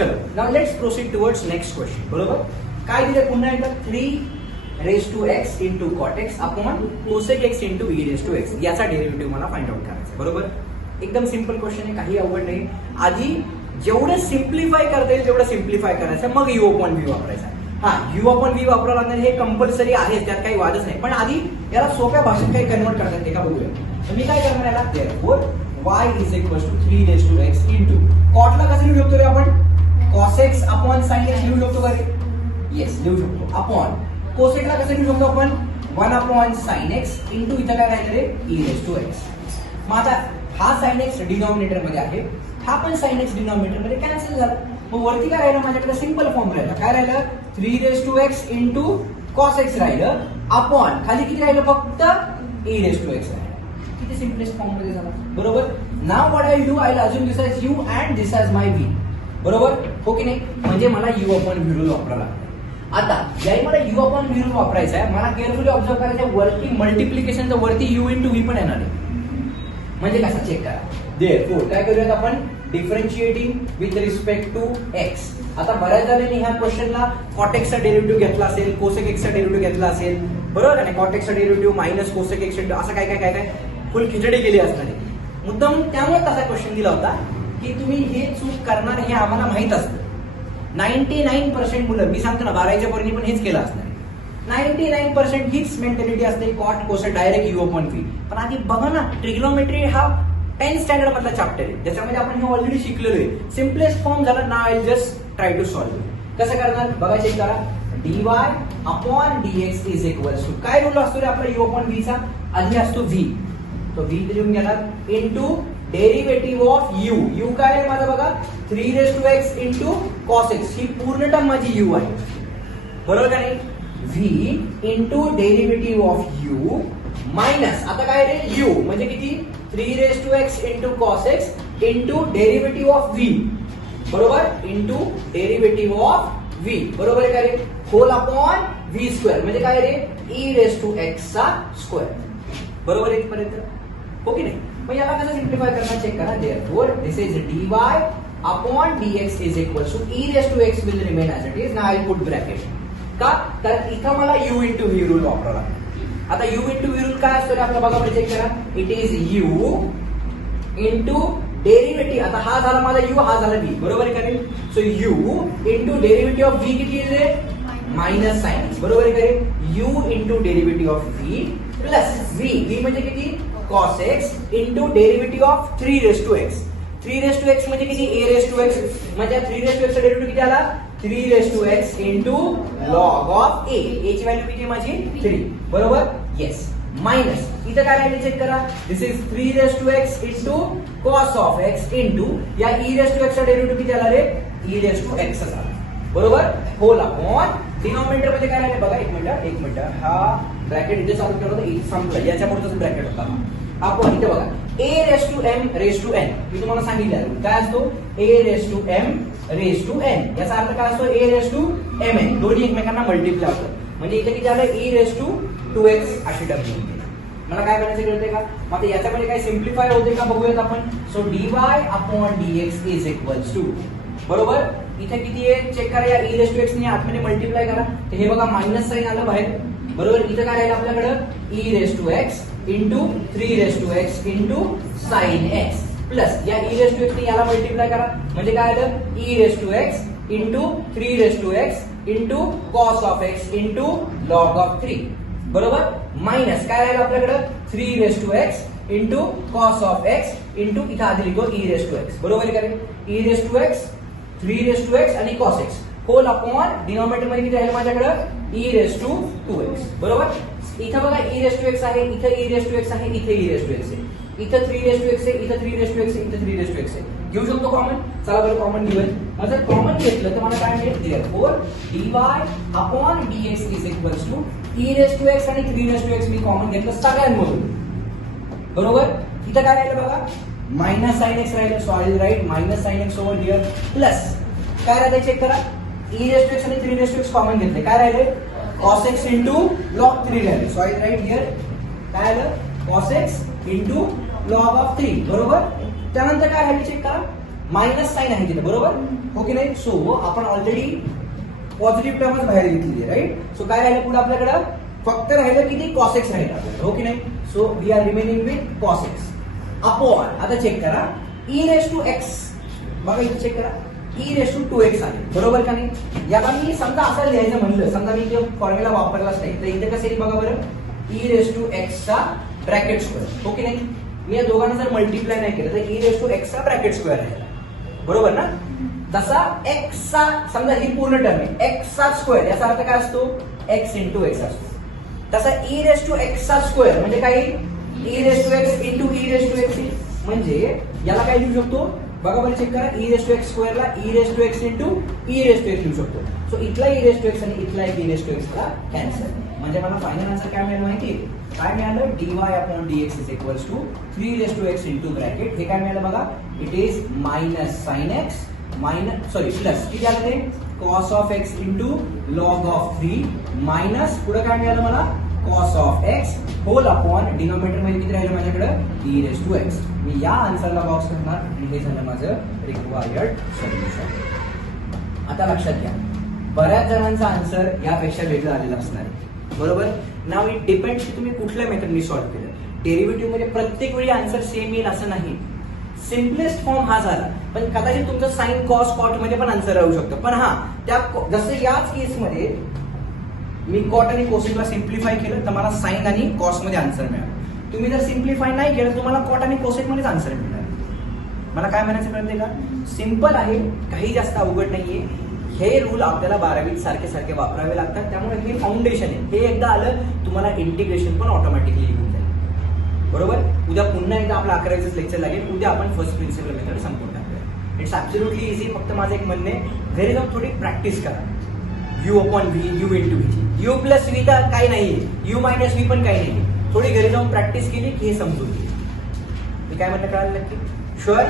चलो now let's proceed towards next question. बरोबर, काय दिले पुन्हा एकदा 3 raised to x into cot x upon cosec x into e raised to x याचा डेरिव्हेटिव्ह मला फाइंड आउट करायचा. बरोबर, एकदम सिंपल क्वेश्चन आहे, काही अवघड नाही. आधी जेवढं सिम्प्लिफाय करता येईल तेवढं सिम्प्लिफाय करायचं, मग u अपॉन v वापरायचा. हा, u अपॉन v वापरावं लागणार, हे कंपल्सरी आहे, त्यात काही वादच नाही. पण आधी याला सोप्या भाषेत काही कन्वर्ट करता येते का बघूया. तर मी काय करणार याला, therefore y is equals to 3 raised to x into cot ला कसं लिहू शकतो रे आपण, cos x upon sin x लिहू शकतो का रे? येस, लिहू शकतो. अपॉन cosec ला कसं लिहू शकतो आपण, 1 अपॉन sin x इंटू इथं काय राहिलं रे, e raised to x. मग आता हा sin x डिनॉमिनेटर मध्ये आहे, हा पण sin x डिनॉमिनेटर मध्ये कॅन्सल झाला. मग वरती काय राहिलं माझ्याकडे, सिंपल फॉर्म राहिला. काय राहिलं, 3 raised to x into cos x राहिलं, अपॉन खाली किती राहिलं, फक्त e raised to x राहिलं. किती सिम्पलेस्ट फॉर्म मध्ये झाला. बरोबर, now what I will do, I will assume this as u and this as my v. बरोबर हो की नाही, म्हणजे मला u अपॉन v रूल वापरावा लागतो. आता ज्याही मला u अपॉन v रूल वापरायचा आहे, मला केअरफुली ऑब्झर्व करायचं, वरती मल्टिप्लिकेशनचं वरती u इंटू v पण येणार आहे. म्हणजे कसं चेक करा. देअरफॉर काय करूयात आपण, differentiating with respect to x. आता बऱ्याच जणांनी ह्या क्वेश्चनला cot x चा डेरिव्हेटिव्ह घेतला असेल, cosec x चा डेरिव्हेटिव्ह घेतला असेल. बरोबर आणि cot x चा डेरिव्हेटिव्ह मायनस cosec x असं काय काय काय काय फुल खिचडी केली असणार. मुद्दाम त्यामुळे तसा क्वेश्चन दिला होता की तुम्ही हे चूक करणार हे आम्हाला माहित असतं. 99% मुलं, मी सांगतो ना 12च्या पोरींनी पण हेच केलं असणार. 99% हीच मेंटॅलिटी असते, cot cosec direct u upon v. पण आधी बघा ना, ट्रिग्नोमेट्री हा 10th स्टँडर्ड मधला चॅप्टर आहे, ज्याच्यामध्ये आपण हे ऑलरेडी शिकलेलो आहे. सिम्पलेस्ट फॉर्म झाला ना, I just try to solve. कसं करणार बघा, चेक करा. dy upon dx is equals to, काय रूल असतो रे आपला u अपॉन v चा, आधी असतो v, तो v लिहून घेणार into derivative of u. u काय आहे माझा बघा, 3 raised to x into cos x, ही पूर्ण टर्म माझी u आहे. बरोबर का नाही, v into derivative of u minus, आता काय रे u म्हणजे किती, 3 raised to x into cos x into derivative of v. बरोबर, इंटू डेरिव्हेटिव्ह ऑफ v. बरोबर आहे का रे, होल अपॉन v स्क्वेअर म्हणजे काय रे, e raised to x चा स्क्वेअर. बरोबर आहे इथपर्यंत हो की नाही. मग याला कसं सिम्प्लिफाय करणार चेक करा. Therefore this is dy upon dx is equals to e raised to x will remain as it is. Now I will put bracket. का, तर इथं मला u इंटू v रूल वापरावा लागतो. आता u इंटू v रूल काय असतो आपला बघा, चेक करा. It is u into derivative, आता हा झाला माझा u, हा झाला v. बरोबर आहे का नाही. So u into derivative of v किती आहे, मायनस साइन. बरोबर आहे का रे, u into derivative of v plus v म्हणजे किती, cos x into derivative of 3 raised to x. 3 raised to x म्हणजे किती, a raised to x म्हणजे 3 raised to x चा डेरिव्हेटिव्ह किती आला, 3 raised to x into log of a. a ची value किती माझी 3. बरोबर, येस. मायनस इथं काय राहिले चेक करा. This is 3 raised to x into cos of x into या e raised to x चा डेरिव्हेटिव्ह किती आला रे, e raised to x आला. बरोबर, होल अपॉन डिनॉमिनेटर मध्ये काय राहिले बघा, एक मिनिट, हा ब्रॅकेट इथे चालू केलं होतं, इथे संपलं, याच्या पुढचाच ब्रॅकेट होता. आपण इथे बघा, a raised to m raised to n, मी तुम्हाला सांगितलं काय असतो, a raised to m raised to n. याचा अर्थ काय असतो, a raised to mn, दोन्ही एकमेकांना मल्टिप्लाय होतात. म्हणजे इथे किती आलं, e raised to 2x अशी टर्म होती. मला काय करायचं कळतंय का. मग याच्यामध्ये काय सिम्प्लिफाय होते का बघूयात आपण. So dy upon dx is equals to, बरोबर इथे किती आहे चेक करा, या e raised to x ने आतमध्ये मल्टिप्लाय करा, तर हे बघा मायनस साइन आलं बाहेर. बरोबर, इथे काय राहिलं आपल्याकडं, e raised to x into 3 raised to x into sine x plus या e raised to x ने याला मल्टिप्लाय करा, म्हणजे काय आलं, e raised to x into 3 raised to x into cos of x into log of 3. बरोबर, minus काय राहिलं आपल्याकडं, 3 raised to x into cos of x into इथं आधी लिहितो e raised to x. बरोबर आहे का, e raised to x, 3 raised to x आणि cos x whole upon denominator मध्ये किती राहिलं माझ्याकडं, e raised to 2x. बरोबर, इथं बघा e raised to x आहे, इथं e raised to x आहे, इथे e raised to x आहे, इथं 3 raised to x आहे, इथं 3 raised to x आहे, इथं 3 raised to x आहे. घेऊ शकतो कॉमन, चला बरं कॉमन घेऊया. मग जर कॉमन घेतलं तर मला काय मिळेल, therefore dy upon dx is equals to e raised to x आणि 3 raised to x मी कॉमन घेतलं सगळ्यांमधून. बरोबर, इथं काय राहिलं बघा, मायनस साइन एक्स राहिलं. So I will write minus sine X over here plus काय राहिलं चेक करा, e raised to x आणि 3 raised to x कॉमन घेतले, काय राहिले, cos x इंटू log 3 राहिले. सो आय राईट हियर काय आलं, cos x into log of 3. बरोबर, त्यानंतर काय राहिले चेक करा, मायनस साईन आहे तिथे, बरोबर हो की नाही. सो आपण ऑलरेडी पॉझिटिव्ह टर्मच बाहेर घेतली आहे, राईट. सो काय राहिलं पुढे आपल्याकडं, फक्त राहिलं किती, cos x राहिलं आपल्याला, हो की नाही. So we are remaining with cos x upon, आता चेक करा, e रेस टू x, बघा इथे चेक करा, e रेस टू 2x आले, बरोबर का नाही. याला मी समजा असं लिहायचं म्हणलं, समजा मी इथे फॉर्म्युला वापरलाच नाही, तर इथे कसं येईल बघा बरं, e रेस टू x चा ब्रॅकेट स्क्वेअर, हो की नाही. मी या दोघांना जर मल्टिप्लाय नाही केलं तर e रेस टू x चा ब्रॅकेट स्क्वेअर आहे, बरोबर ना. तसा x चा, समजा ही पूर्ण टर्म आहे, x चा स्क्वेअर, याचा अर्थ काय असतो, x इंटू x असतो. तसा e रेस टू x चा स्क्वेअर म्हणजे काय, e raise to x into e raise to x, म्हणजे याला काय लिहू शकतो बघा बरं, चेक करा, e रेस टू x स्क्वेअरला e raise to x into e raise to x लिहू शकतो. सो इथला e रेस टू x आणि इथला e रेस टू x ला कॅन्सल, म्हणजे मला फायनल आन्सर काय मिळालं माहिती, काय मिळालं, dy upon dx is equals to 3 raise to x into bracket, हे काय मिळालं बघा, it is minus sine x minus, sorry plus किती आलं ते, cos of x into log of 3 minus पुढे काय मिळालं मला, cos of x whole upon denominator मध्ये किती राहिलं माझ्याकडे, e रेस टू x. मी या आन्सरला बॉक्स करणार आणि हे झालं माझं रिक्वायर्ड सोल्युशन. आता लक्षात घ्या, बऱ्याच जणांचा आन्सर यापेक्षा वेगळं आलेलं असणार आहे, बरोबर. नाव इट डिपेंड्स की तुम्ही कुठल्या मेथडनी सॉल्व्ह केलं. डेरिव्हेटिव्ह मध्ये प्रत्येक वेळी आन्सर सेम येईल असं नाही. सिम्पलेस्ट फॉर्म हा झाला, पण कदाचित तुमचं साइन कॉस कॉट मध्ये पण आन्सर राहू शकतं. पण हा त्या जसं याच केसमध्ये मी कॉट आणि कोसेटला सिम्प्लिफाय केलं तर मला साइन आणि कॉस मध्ये आन्सर मिळालं. तुम्ही जर सिम्प्लिफाय नाही केलं तुम्हाला कॉट आणि कोसेट मध्येच आन्सर मिळणार. मला काय म्हणायचं कळतंय का, सिम्पल आहे, काही जास्त अवघड नाहीये. हे रूल आपल्याला 12वीत सारखे सारखे वापरावे लागतात, त्यामुळे हे फाउंडेशन आहे. हे एकदा आलं तुम्हाला इंटिग्रेशन पण ऑटोमॅटिकली येऊन जाईल, बरोबर. उद्या पुन्हा एकदा आपलं 11वीचं लेक्चर लागेल. उद्या आपण फर्स्ट प्रिन्सिपल मेथड संपवून टाकूया. It's absolutely easy. फक्त माझं एक म्हणणे, घरी जाऊन थोडी प्रॅक्टिस करा. u upon v, u into v, u plus v तर काही नाहीये, u मायनस v पण काही नाहीये. थोडी घरी जाऊन प्रॅक्टिस केली की हे समजून. मी काय म्हणलं कळालं नक्की, शुअर.